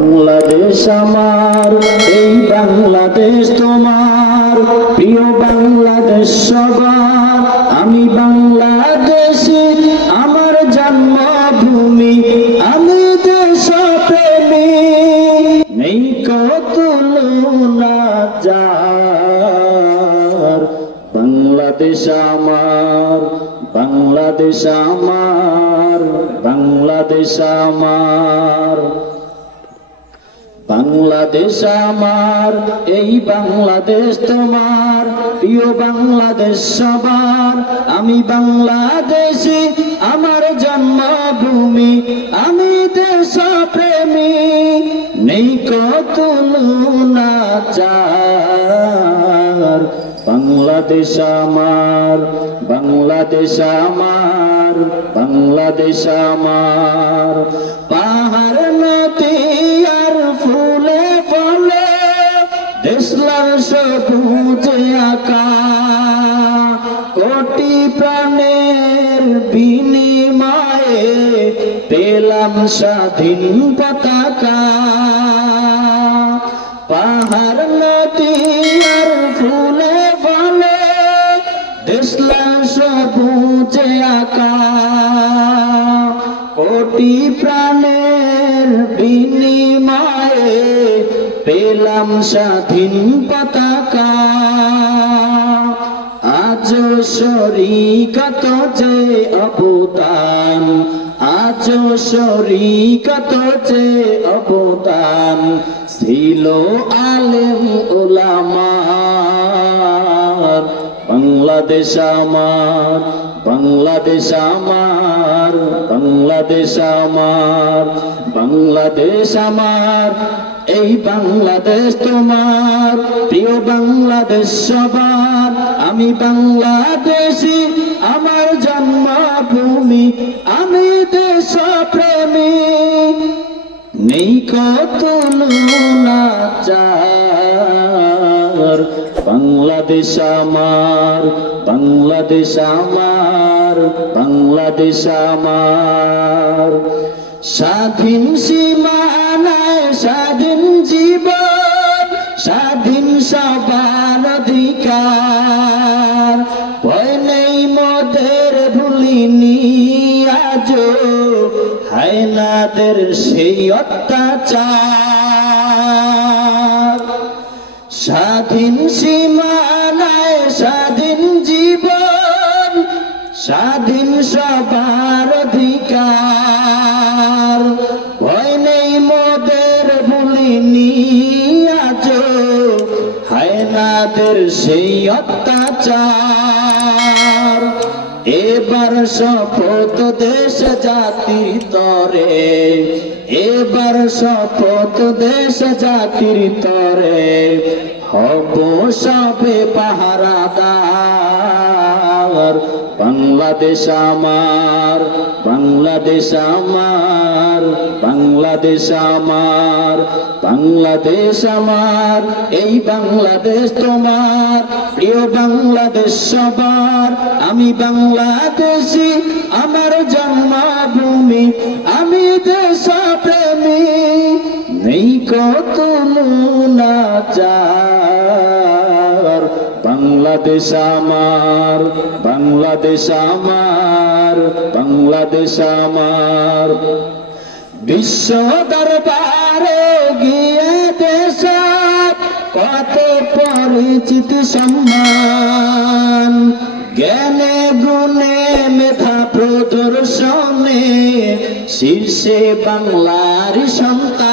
বাংলাদেশ আমার, এই বাংলাদেশ তোমার, প্রিয় বাংলাদেশ সবার। আমি বাংলাদেশী, আমার জন্মভূমি, আমি দেশপ্রেমী, নেই কত তুলনা যার। বাংলাদেশ আমার, বাংলাদেশ আমার, বাংলাদেশ আমার, বাংলাদেশ আমার, এই বাংলাদেশ তোমার, প্রিয় বাংলাদেশ সবার। আমি বাংলাদেশী, আমার জন্মভূমি, আমি দেশপ্রেমী, নেই কত তুলনা যার। বাংলাদেশ আমার, বাংলাদেশ আমার, বাংলাদেশ আমার। পাহাড় নদী আর ফুলে ফলে দেশলার সবুজে আঁকা, কোটি প্রাণের বিনিময়ে পেলাম স্বাধীন পতাকা। পাহাড় নদী আর ফুলে ফলে দেশলার সবুজে আঁকা, কোটি প্রাণের বিনিময়ে পেলাম স্বাধীন পতাকা। আজ শরীকত যে অবদান, আজ শরীকত যে অবদান, ছিল আলেম ওলামার। বাংলাদেশ আমার, বাংলাদেশ আমার, বাংলাদেশ আমার, বাংলাদেশ আমার, এই বাংলাদেশ তোমার, প্রিয় বাংলাদেশ সবার। আমি বাংলাদেশী, আমার জন্মভূমি, আমি দেশপ্রেমী, নেই কত তুলনা যার। বাংলাদেশ আমার, বাংলাদেশ আমার, বাংলাদেশ আমার। স্বাধীন সীমানায় স্বাধীন জীবন, স্বাধীন সবার অধিকার, ভয় নেই মোদের ভুলিনি আজো হায়নাদের সেই অত্যাচার। স্বাধীন সীমানায় স্বাধীন জীবন, স্বাধীন সবার অধিকার, ভয় নেই মোদের ভুলিনি আজো হায়নাদের সেই অত্যাচার। এবার শপথ দেশ জাতির তরে, এবার শপথ দেশ জাতির তরে, হব সবে পাহারাদার। বাংলাদেশ আমার, বাংলাদেশ আমার, বাংলাদেশ আমার, বাংলাদেশ আমার, এই বাংলাদেশ তোমার, প্রিয় বাংলাদেশ সবার। আমি বাংলাদেশী, আমার জন্মভূমি, আমি দেশপ্রেমী, নেই কত তুলনা যার। বাংলাদেশ আমার, বাংলাদেশ আমার, বাংলাদেশ আমার। বিশ্ব দরবারে গিয়ে দেশ কত পরিচিতি সম্মান, জ্ঞানে গুণে মেধা প্রদর্শনে শীর্ষে বাংলার সন্তান।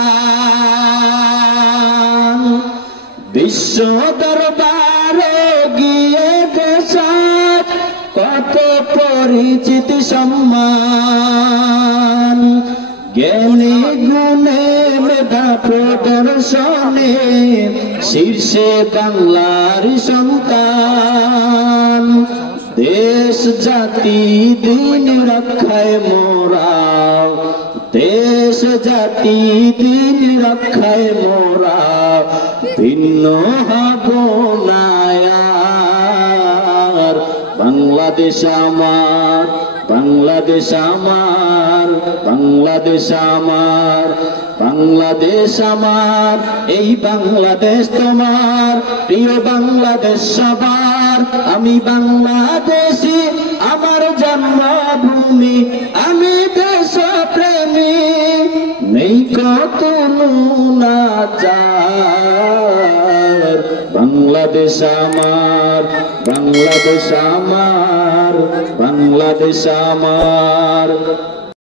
বিশ্ব দরবারে গিয়ে দেশ কত পরিচিতি সম্মান, জ্ঞানে গুণে মেধা প্রদর্শনে শীর্ষে বাংলার সন্তান। দেশ জাতি দিন রক্ষায় মোরা, দেশ জাতি দিন রক্ষায় মোরা, ভিন্ন হব না আর। বাংলাদেশ আমার, বাংলাদেশ আমার, বাংলাদেশ আমার, বাংলাদেশ আমার, এই বাংলাদেশ তোমার, প্রিয় বাংলাদেশ সবার। আমি বাংলাদেশী, আমার জন্মভূমি, আমি দেশপ্রেমী, নেই কত নাচার। বাংলাদেশ আমার, বাংলাদেশ আমার, বাংলাদেশ আমার।